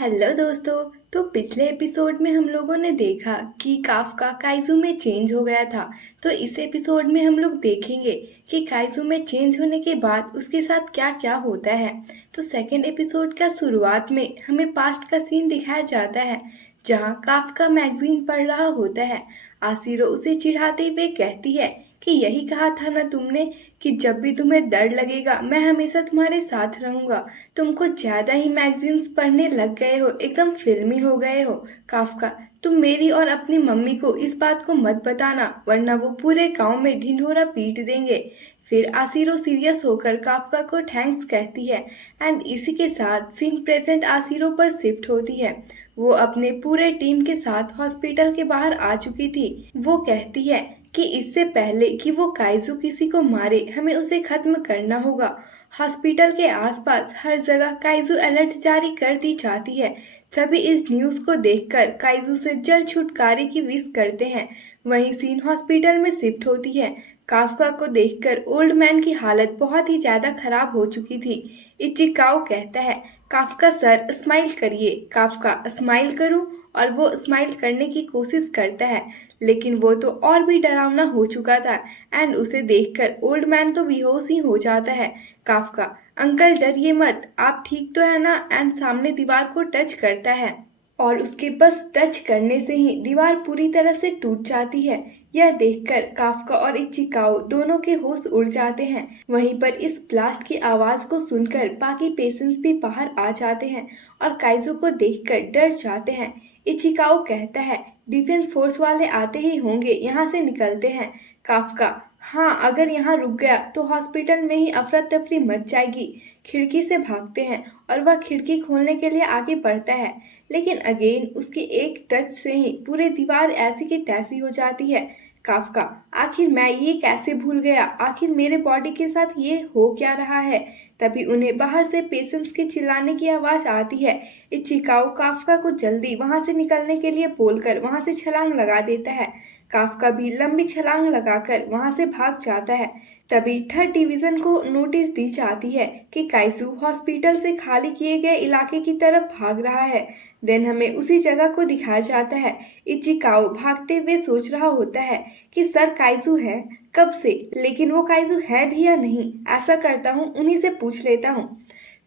Hello दोस्तों। तो पिछले एपिसोड में हम लोगों ने देखा कि काफका काइजू में चेंज हो गया था। तो इस एपिसोड में हम लोग देखेंगे कि काइजू में चेंज होने के बाद उसके साथ क्या क्या होता है। तो सेकेंड एपिसोड का शुरुआत में हमें पास्ट का सीन दिखाया जाता है, जहाँ काफका मैगजीन पढ़ रहा होता है। आसिरो उसे चिढ़ाते हुए कहती है कि यही कहा था ना तुमने कि जब भी तुम्हें डर लगेगा मैं हमेशा तुम्हारे साथ रहूंगा। तुम कुछ ज्यादा ही मैगजीन्स पढ़ने लग गए हो, एकदम फिल्मी हो गए हो। काफका, तुम मेरी और अपनी मम्मी को इस बात को मत बताना, वरना वो पूरे गांव में ढिंढोरा पीट देंगे। फिर आसिरो सीरियस होकर काफका को थैंक्स कहती है। एंड इसी के साथ सीन प्रेजेंट आसिरो पर शिफ्ट होती है। वो अपने पूरे टीम के साथ हॉस्पिटल के बाहर आ चुकी थी। वो कहती है कि इससे पहले कि वो काइजू किसी को मारे हमें उसे खत्म करना होगा। हॉस्पिटल के आसपास हर जगह काइजू अलर्ट जारी कर दी जाती है। सभी इस न्यूज को देखकर काइजू से जल्द छुटकारे की विश करते हैं। वहीं सीन हॉस्पिटल में शिफ्ट होती है। काफका को देखकर ओल्ड मैन की हालत बहुत ही ज्यादा खराब हो चुकी थी। इचिकाओ कहता है, काफका सर स्माइल करिए। काफका स्माइल करूं, और वो स्माइल करने की कोशिश करता है, लेकिन वो तो और भी डरावना हो चुका था। एंड उसे देखकर ओल्ड मैन तो बेहोश ही हो जाता है। काफका, अंकल डरिए मत, आप ठीक तो है ना। एंड सामने दीवार को टच करता है और उसके बस टच करने से ही दीवार पूरी तरह से टूट जाती है। यह देखकर काफका और इचिकाओ दोनों के होश उड़ जाते हैं। वहीं पर इस ब्लास्ट की आवाज को सुनकर बाकी पेशेंट्स भी बाहर आ जाते हैं और काइजू को देखकर डर जाते हैं। इचिकाओ कहता है, डिफेंस फोर्स वाले आते ही होंगे, यहाँ से निकलते हैं। काफका, हाँ, अगर यहाँ रुक गया तो हॉस्पिटल में ही अफरा तफरी मच जाएगी। खिड़की से भागते हैं और वह खिड़की खोलने के लिए आगे बढ़ता है, लेकिन अगेन उसकी एक टच से ही पूरी दीवार ऐसी की तैसी हो जाती है। काफका, आखिर मैं ये कैसे भूल गया, आखिर मेरे बॉडी के साथ ये हो क्या रहा है। तभी उन्हें बाहर से पेशेंट्स के चिल्लाने की आवाज आती है। इचिकाओ काफका को जल्दी वहां से निकलने के लिए बोलकर वहां से छलांग लगा देता है। काफका भी लंबी छलांग लगाकर वहां से भाग जाता है। तभी थर्ड डिवीजन को नोटिस दी जाती है कि काइजू हॉस्पिटल से खाली किए गए इलाके की तरफ भाग रहा है। देन हमें उसी जगह को दिखाया जाता है। इचिकाओ भागते हुए सोच रहा होता है कि सर काइजू है कब से, लेकिन वो काइजू है भी या नहीं। ऐसा करता हूँ, उन्हीं से पूछ लेता हूँ।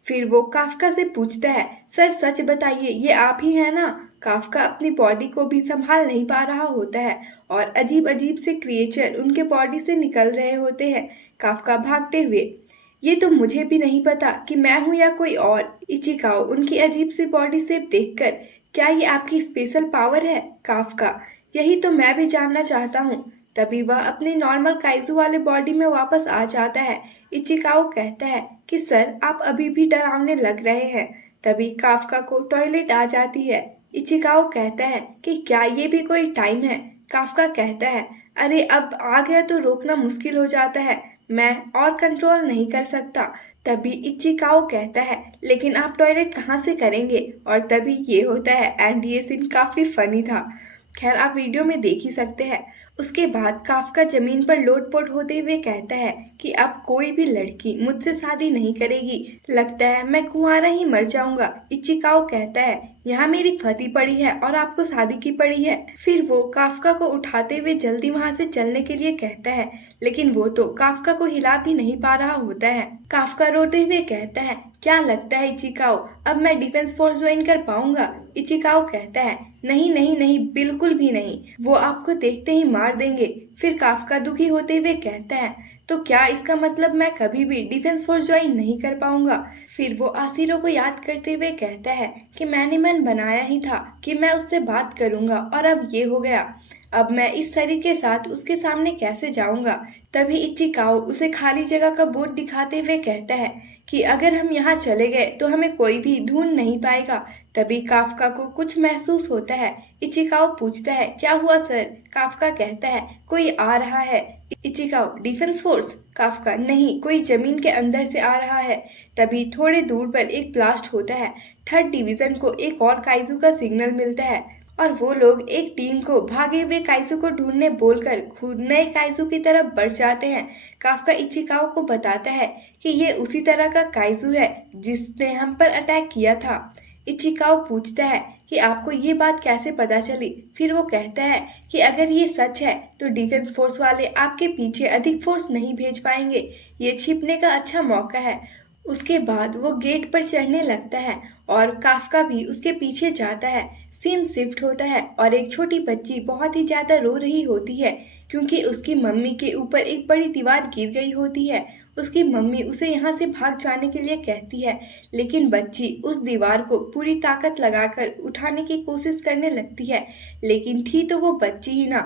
फिर वो काफका से पूछता है, सर सच बताइए, ये आप ही है ना। काफका अपनी बॉडी को भी संभाल नहीं पा रहा होता है और अजीब अजीब से क्रिएचर उनके बॉडी से निकल रहे होते हैं। काफका भागते हुए, ये तो मुझे भी नहीं पता कि मैं हूँ या कोई और। इचिकाओ उनकी अजीब सी बॉडी शेप देखकर, क्या ये आपकी स्पेशल पावर है। काफका, यही तो मैं भी जानना चाहता हूँ। तभी वह अपने नॉर्मल काइजू वाले बॉडी में वापस आ जाता है। इचिकाओ कहता है कि सर आप अभी भी डरावने लग रहे हैं। तभी काफका को टॉयलेट आ जाती है। इचिकाओ कहता है कि क्या ये भी कोई टाइम है। काफका कहता है, अरे अब आ गया तो रोकना मुश्किल हो जाता है, मैं और कंट्रोल नहीं कर सकता। तभी इचिकाओ कहता है, लेकिन आप टॉयलेट कहाँ से करेंगे। और तभी ये होता है। एंड ये सीन काफी फनी था। खैर, आप वीडियो में देख ही सकते हैं। उसके बाद काफका जमीन पर लोटपोट होते हुए कहता है कि अब कोई भी लड़की मुझसे शादी नहीं करेगी, लगता है मैं कुंवारा ही मर जाऊंगा। इचिकाओ कहता है, यहाँ मेरी फती पड़ी है और आपको शादी की पड़ी है। फिर वो काफका को उठाते हुए जल्दी वहां से चलने के लिए कहता है, लेकिन वो तो काफका को हिला भी नहीं पा रहा होता है। काफका रोते हुए कहता है, क्या लगता है इचिकाओ, अब मैं डिफेंस फोर्स ज्वाइन कर पाऊंगा। इचिकाओ कहता है, नहीं नहीं नहीं, बिल्कुल भी नहीं, वो आपको देखते ही मार देंगे। फिर काफका दुखी होते हुए कहता है, तो क्या इसका मतलब मैं कभी भी डिफेंस फोर्स ज्वाइन नहीं कर पाऊंगा। फिर वो आसिरो को याद करते हुए कहता है कि मैंने मन बनाया ही था कि मैं उससे बात करूंगा, और अब ये हो गया। अब मैं इस शरीर के साथ उसके सामने कैसे जाऊंगा। तभी इचिकाओ उसे खाली जगह का बोर्ड दिखाते हुए कहता है कि अगर हम यहाँ चले गए तो हमें कोई भी ढूंढ नहीं पाएगा। तभी काफका को कुछ महसूस होता है। इचिकाओ पूछता है, क्या हुआ सर। काफका कहता है, कोई आ रहा है। इचिकाओ, डिफेंस फोर्स। काफका, नहीं, कोई जमीन के अंदर से आ रहा है। तभी थोड़े दूर पर एक ब्लास्ट होता है। थर्ड डिवीजन को एक और काइजू का सिग्नल मिलता है और वो लोग एक टीम को भागे हुए काइजू को ढूंढने बोलकर खुद नए काइजू की तरफ बढ़ जाते हैं। काफका इचिकाओ को बताता है कि ये उसी तरह का काइजू है जिसने हम पर अटैक किया था। इचिकाओ पूछता है कि आपको ये बात कैसे पता चली। फिर वो कहता है कि अगर ये सच है तो डिफेंस फोर्स वाले आपके पीछे अधिक फोर्स नहीं भेज पाएंगे। ये छिपने का अच्छा मौका है। उसके बाद वो गेट पर चढ़ने लगता है और काफका भी उसके पीछे जाता है। सीन शिफ्ट होता है और एक छोटी बच्ची बहुत ही ज्यादा रो रही होती है क्योंकि उसकी मम्मी के ऊपर एक बड़ी दीवार गिर गई होती है। उसकी मम्मी उसे यहाँ से भाग जाने के लिए कहती है, लेकिन बच्ची उस दीवार को पूरी ताकत लगाकर उठाने की कोशिश करने लगती है, लेकिन थी तो वो बच्ची ही ना।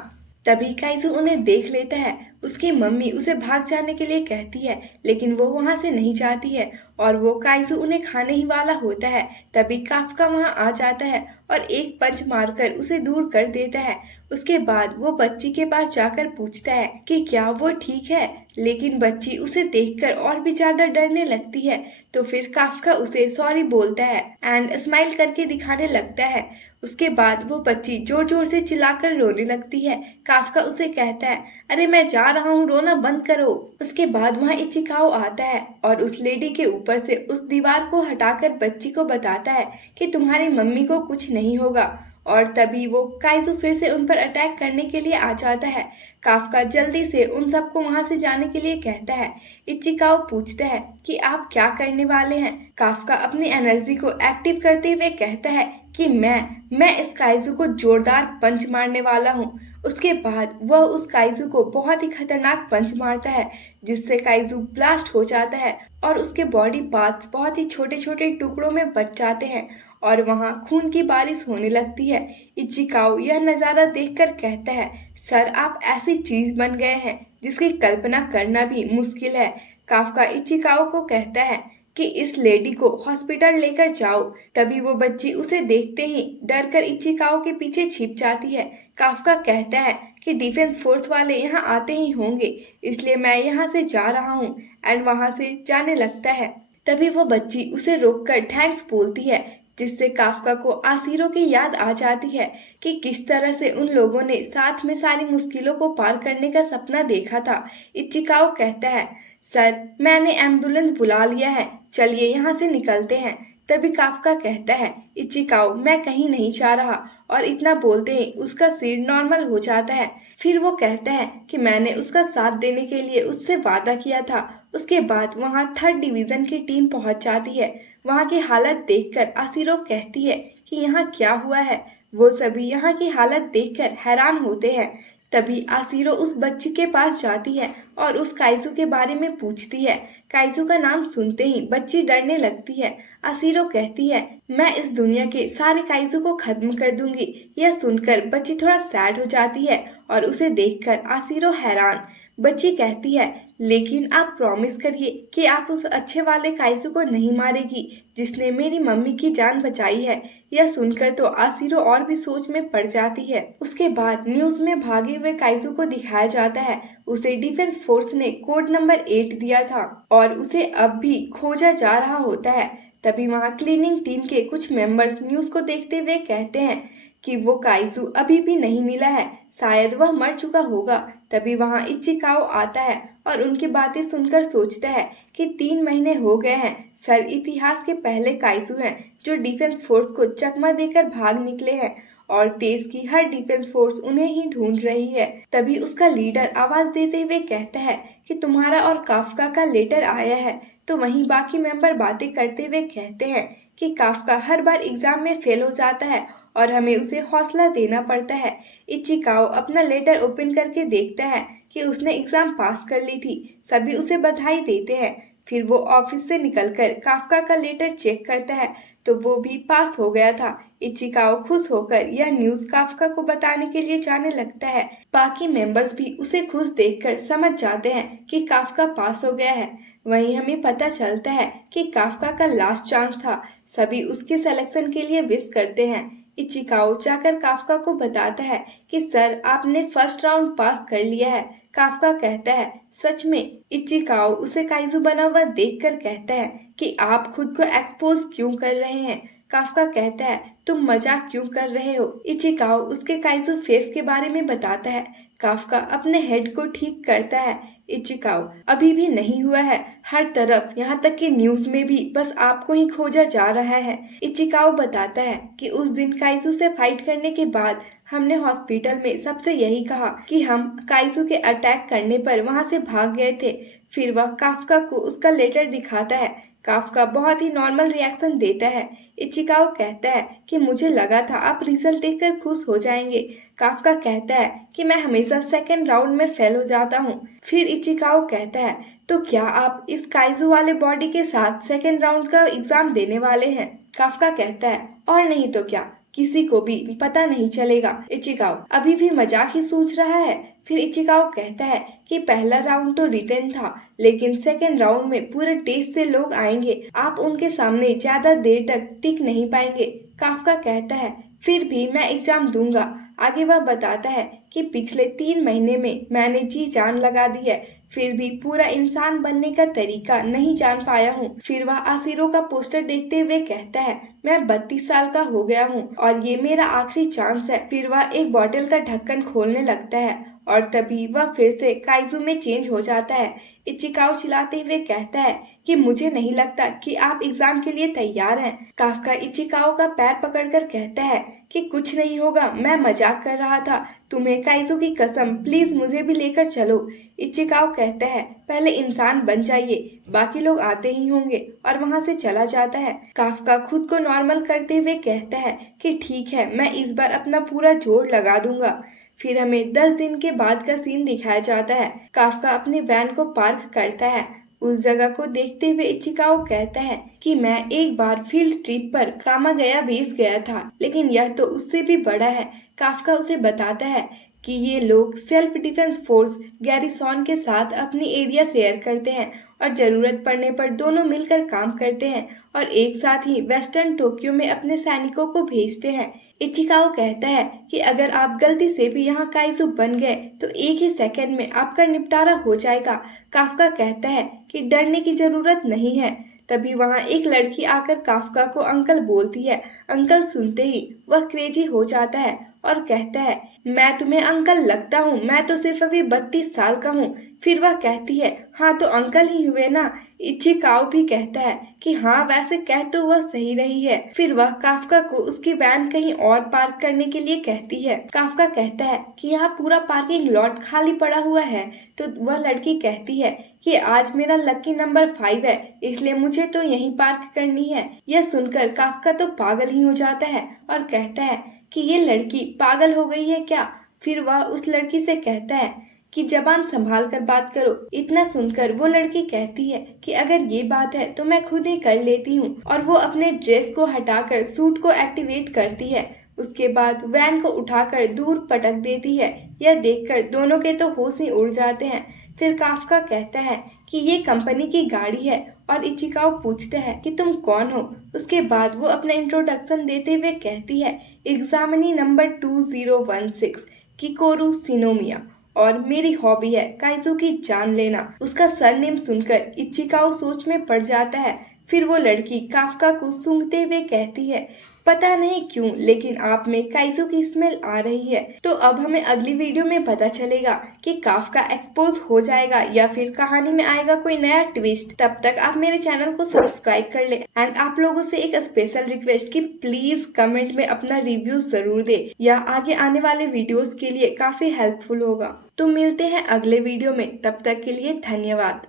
तभी काइजू उन्हें देख लेता है। उसकी मम्मी उसे भाग जाने के लिए कहती है, लेकिन वो वहां से नहीं जाती है और वो काइजू उन्हें खाने ही वाला होता है। तभी काफका वहां आ जाता है और एक पंच मारकर उसे दूर कर देता है। उसके बाद वो बच्ची के पास जाकर पूछता है कि क्या वो ठीक है, लेकिन बच्ची उसे देखकर और भी ज्यादा डरने लगती है। तो फिर काफका उसे सॉरी बोलता है एंड स्माइल करके दिखाने लगता है। उसके बाद वो बच्ची जोर जोर से चिल्लाकर रोने लगती है। काफका उसे कहता है, अरे मैं जा रहा हूँ, रोना बंद करो। उसके बाद वहाँ इचिकाओ आता है और उस लेडी के ऊपर से उस दीवार को हटाकर बच्ची को बताता है कि तुम्हारी मम्मी को कुछ नहीं होगा। और तभी वो काइजू फिर से उन पर अटैक करने के लिए आ जाता है। काफका जल्दी से उन सबको वहां से जाने के लिए कहता है। इचिकाओ पूछता है कि आप क्या करने वाले हैं। काफका अपनी एनर्जी को एक्टिव करते हुए कहता है कि मैं इस काइजू को जोरदार पंच मारने वाला हूँ। उसके बाद वह उस काइजू को बहुत ही खतरनाक पंच मारता है, जिससे काइजू ब्लास्ट हो जाता है और उसके बॉडी पार्ट्स बहुत ही छोटे छोटे टुकड़ों में बट जाते हैं और वहां खून की बारिश होने लगती है। इचिकाओ यह नज़ारा देखकर कहता है, सर आप ऐसी चीज बन गए हैं जिसकी कल्पना करना भी मुश्किल है। काफका इचिकाओ को कहता है कि इस लेडी को हॉस्पिटल लेकर जाओ। तभी वो बच्ची उसे देखते ही डर कर इचिकाओ के पीछे छिप जाती है। काफका कहता है कि डिफेंस फोर्स वाले यहाँ आते ही होंगे, इसलिए मैं यहाँ से जा रहा हूँ एंड वहां से जाने लगता है। तभी वो बच्ची उसे रोककर थैंक्स बोलती है, जिससे काफका को आसिरो की याद आ जाती है कि किस तरह से उन लोगों ने साथ में सारी मुश्किलों को पार करने का सपना देखा था। इचिकाओ कहता है, सर मैंने एम्बुलेंस बुला लिया है, चलिए यहाँ से निकलते हैं। तभी काफका कहता है, इचिकाओ मैं कहीं नहीं जा रहा, और इतना बोलते ही उसका सिर नॉर्मल हो जाता है। फिर वो कहता है कि मैंने उसका साथ देने के लिए उससे वादा किया था। उसके बाद वहाँ 3rd डिवीजन की टीम पहुंच जाती है। वहाँ की हालत देखकर आसिरो कहती है कि यहाँ क्या हुआ है। वो सभी यहाँ की हालत देखकर हैरान होते हैं। तभी आसिरो उस बच्ची के पास जाती है और उस काइजू के बारे में पूछती है। काइजू का नाम सुनते ही बच्ची डरने लगती है। आसिरो कहती है, मैं इस दुनिया के सारे काइजू को खत्म कर दूंगी। यह सुनकर बच्ची थोड़ा सैड हो जाती है और उसे देखकर आसिरो हैरान। बच्ची कहती है, लेकिन आप प्रॉमिस करिए कि आप उस अच्छे वाले काइजू को नहीं मारेगी जिसने मेरी मम्मी की जान बचाई है। यह सुनकर तो आसिरो और भी सोच में पड़ जाती है। उसके बाद न्यूज में भागे हुए काइजू को दिखाया जाता है। उसे डिफेंस फोर्स ने कोड नंबर 8 दिया था और उसे अब भी खोजा जा रहा होता है। तभी वहाँ क्लीनिंग टीम के कुछ मेंबर्स न्यूज को देखते हुए कहते हैं कि वो काइजू अभी भी नहीं मिला है, शायद वह मर चुका होगा। तभी वहाँ इचिकाओ आता है और उनकी बातें सुनकर सोचता है कि 3 महीने हो गए हैं। सर इतिहास के पहले काइजू हैं जो डिफेंस फोर्स को चकमा देकर भाग निकले हैं और देश की हर डिफेंस फोर्स उन्हें ही ढूंढ रही है। तभी उसका लीडर आवाज देते हुए कहता है कि तुम्हारा और काफका का लेटर आया है। तो वहीं बाकी मेंबर बातें करते हुए कहते हैं कि काफका हर बार एग्जाम में फेल हो जाता है और हमें उसे हौसला देना पड़ता है। इचिकाओ अपना लेटर ओपन करके देखता है कि उसने एग्जाम पास कर ली थी। सभी उसे बधाई देते हैं। फिर वो ऑफिस से निकलकर काफका का लेटर चेक करता है तो वो भी पास हो गया था। इचिकाओ खुश होकर यह न्यूज काफका को बताने के लिए जाने लगता है। बाकी मेंबर्स भी उसे खुश देखकर समझ जाते हैं कि काफका पास हो गया है। वहीं हमें पता चलता है कि काफका का लास्ट चांस था। सभी उसके सिलेक्शन के लिए विश करते हैं। इचिकाओ जाकर काफका को बताता है कि सर आपने फर्स्ट राउंड पास कर लिया है। काफका कहता है, सच में? इचिकाओ उसे काइजू बना हुआ देखकर कहता है कि आप खुद को एक्सपोज क्यों कर रहे हैं। काफका कहता है, तुम मजाक क्यों कर रहे हो। इचिकाओ उसके काइजू फेस के बारे में बताता है। काफका अपने हेड को ठीक करता है। इचिकाओ, अभी भी नहीं हुआ है। हर तरफ, यहाँ तक कि न्यूज में भी बस आपको ही खोजा जा रहा है। इचिकाओ बताता है कि उस दिन काइजू से फाइट करने के बाद हमने हॉस्पिटल में सबसे यही कहा कि हम काइजू के अटैक करने पर वहाँ से भाग गए थे। फिर वह काफका को उसका लेटर दिखाता है। काफका बहुत ही नॉर्मल रिएक्शन देता है। इचिकाओ कहता है कि मुझे लगा था आप रिजल्ट देखकर खुश हो जाएंगे। काफका कहता है कि मैं हमेशा सेकेंड राउंड में फेल हो जाता हूँ। फिर इचिकाओ कहता है, तो क्या आप इस काइजू वाले बॉडी के साथ सेकेंड राउंड का एग्जाम देने वाले हैं? काफका कहता है, और नहीं तो क्या, किसी को भी पता नहीं चलेगा। इचिकाओ अभी भी मजाक ही सोच रहा है। फिर इचिकाओ कहता है कि पहला राउंड तो रिटन था, लेकिन सेकेंड राउंड में पूरे देश से लोग आएंगे, आप उनके सामने ज्यादा देर तक टिक नहीं पाएंगे। काफका कहता है, फिर भी मैं एग्जाम दूंगा। आगे वह बताता है कि पिछले 3 महीने में मैंने जी जान लगा दी है, फिर भी पूरा इंसान बनने का तरीका नहीं जान पाया हूँ। फिर वह आशिरो का पोस्टर देखते हुए कहता है, मैं 32 साल का हो गया हूँ और ये मेरा आखिरी चांस है। फिर वह एक बॉटल का ढक्कन खोलने लगता है और तभी वह फिर से काइजू में चेंज हो जाता है। इचिकाओ चिल्लाते हुए कहता है कि मुझे नहीं लगता कि आप एग्जाम के लिए तैयार हैं। काफका इचिकाओ का पैर पकड़कर कहता है कि कुछ नहीं होगा, मैं मजाक कर रहा था, तुम्हें काइजू की कसम, प्लीज मुझे भी लेकर चलो। इचिकाओ कहता है, पहले इंसान बन जाइए, बाकी लोग आते ही होंगे, और वहाँ से चला जाता है। काफका खुद को नॉर्मल करते हुए कहता है कि ठीक है, मैं इस बार अपना पूरा जोर लगा दूंगा। फिर हमें 10 दिन के बाद का सीन दिखाया जाता है। काफका अपनी वैन को पार्क करता है। उस जगह को देखते हुए इचिकाओ कहता है कि मैं एक बार फील्ड ट्रिप पर कामागया बेस गया था, लेकिन यह तो उससे भी बड़ा है। काफका उसे बताता है कि ये लोग सेल्फ डिफेंस फोर्स गैरिसॉन के साथ अपनी एरिया शेयर करते हैं और जरूरत पड़ने पर दोनों मिलकर काम करते हैं और एक साथ ही वेस्टर्न टोक्यो में अपने सैनिकों को भेजते हैं। इचिकाओ कहता है कि अगर आप गलती से भी यहाँ काइजू बन गए तो एक ही सेकंड में आपका निपटारा हो जाएगा। काफका कहता है कि डरने की जरूरत नहीं है। तभी वहाँ एक लड़की आकर काफका को अंकल बोलती है। अंकल सुनते ही वह क्रेजी हो जाता है और कहता है, मैं तुम्हें अंकल लगता हूँ, मैं तो सिर्फ अभी 32 साल का हूँ। फिर वह कहती है, हाँ तो अंकल ही हुए ना। इचिकाओ भी कहता है कि हाँ, वैसे कह तो वह सही रही है। फिर वह काफका को उसकी वैन कहीं और पार्क करने के लिए कहती है। काफका कहता है कि यहाँ पूरा पार्किंग लॉट खाली पड़ा हुआ है। तो वह लड़की कहती है कि आज मेरा लकी नंबर 5 है, इसलिए मुझे तो यहीं पार्क करनी है। यह सुनकर काफका तो पागल ही हो जाता है और कहता है कि ये लड़की पागल हो गई है क्या। फिर वह उस लड़की से कहता है कि जबान संभाल कर बात करो। इतना सुनकर वो लड़की कहती है कि अगर ये बात है तो मैं खुद ही कर लेती हूँ, और वो अपने ड्रेस को हटाकर सूट को एक्टिवेट करती है। उसके बाद वैन को उठाकर दूर पटक देती है। यह देखकर दोनों के तो होश ही उड़ जाते हैं। फिर काफका कहता है कि ये कंपनी की गाड़ी है और इचिकाओ पूछता है कि तुम कौन हो। उसके बाद वो अपना इंट्रोडक्शन देते हुए कहती है, एग्जामिनी नंबर 2016 किकोरू सिनोमिया, और मेरी हॉबी है काइजू की जान लेना। उसका सरनेम सुनकर इचिकाओ सोच में पड़ जाता है। फिर वो लड़की काफका को सूंघते हुए कहती है, पता नहीं क्यों लेकिन आप में काइजू की स्मेल आ रही है। तो अब हमें अगली वीडियो में पता चलेगा कि काफका एक्सपोज हो जाएगा या फिर कहानी में आएगा कोई नया ट्विस्ट। तब तक आप मेरे चैनल को सब्सक्राइब कर ले। एंड आप लोगों से एक स्पेशल रिक्वेस्ट कि प्लीज कमेंट में अपना रिव्यू जरूर दे, या आगे आने वाले वीडियोस के लिए काफी हेल्पफुल होगा। तो मिलते हैं अगले वीडियो में, तब तक के लिए धन्यवाद।